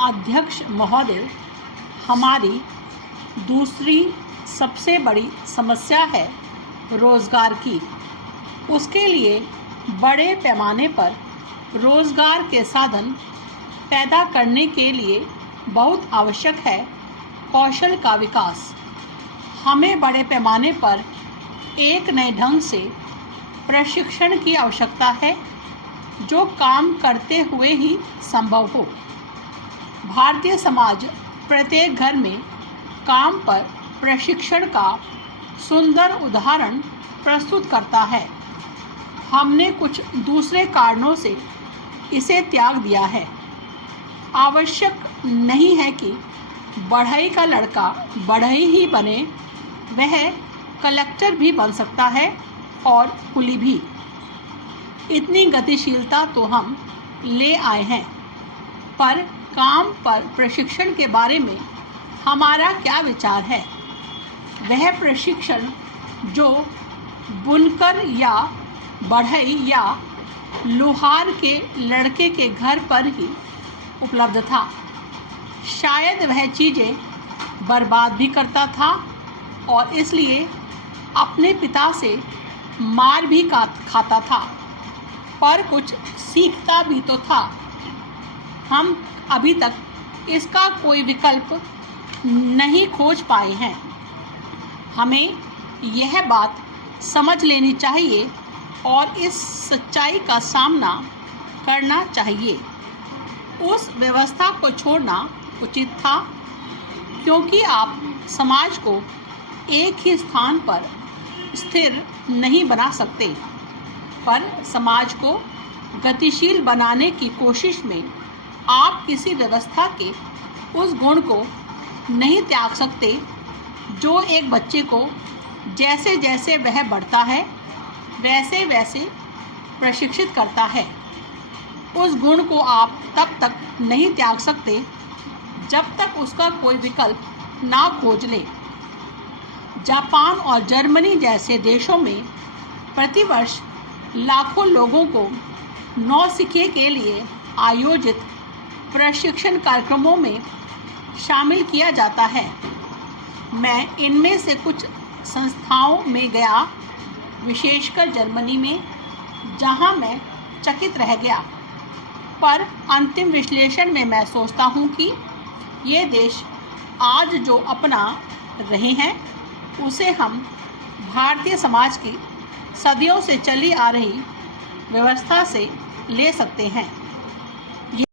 अध्यक्ष महोदय, हमारी दूसरी सबसे बड़ी समस्या है रोज़गार की। उसके लिए बड़े पैमाने पर रोज़गार के साधन पैदा करने के लिए बहुत आवश्यक है कौशल का विकास। हमें बड़े पैमाने पर एक नए ढंग से प्रशिक्षण की आवश्यकता है जो काम करते हुए ही संभव हो। भारतीय समाज प्रत्येक घर में काम पर प्रशिक्षण का सुंदर उदाहरण प्रस्तुत करता है। हमने कुछ दूसरे कारणों से इसे त्याग दिया है। आवश्यक नहीं है कि बढ़ई का लड़का बढ़ई ही बने, वह कलेक्टर भी बन सकता है और कुली भी। इतनी गतिशीलता तो हम ले आए हैं, पर काम पर प्रशिक्षण के बारे में हमारा क्या विचार है? वह प्रशिक्षण जो बुनकर या बढ़ई या लोहार के लड़के के घर पर ही उपलब्ध था, शायद वह चीज़ें बर्बाद भी करता था और इसलिए अपने पिता से मार भी खाता था, पर कुछ सीखता भी तो था। हम अभी तक इसका कोई विकल्प नहीं खोज पाए हैं। हमें यह बात समझ लेनी चाहिए और इस सच्चाई का सामना करना चाहिए। उस व्यवस्था को छोड़ना उचित था, क्योंकि आप समाज को एक ही स्थान पर स्थिर नहीं बना सकते, पर समाज को गतिशील बनाने की कोशिश में आप किसी व्यवस्था के उस गुण को नहीं त्याग सकते जो एक बच्चे को जैसे जैसे वह बढ़ता है वैसे वैसे प्रशिक्षित करता है। उस गुण को आप तब तक नहीं त्याग सकते जब तक उसका कोई विकल्प ना खोज ले। जापान और जर्मनी जैसे देशों में प्रतिवर्ष लाखों लोगों को नौसिखिए के लिए आयोजित प्रशिक्षण कार्यक्रमों में शामिल किया जाता है। मैं इनमें से कुछ संस्थाओं में गया, विशेषकर जर्मनी में, जहां मैं चकित रह गया। पर अंतिम विश्लेषण में मैं सोचता हूं कि ये देश आज जो अपना रहे हैं उसे हम भारतीय समाज की सदियों से चली आ रही व्यवस्था से ले सकते हैं।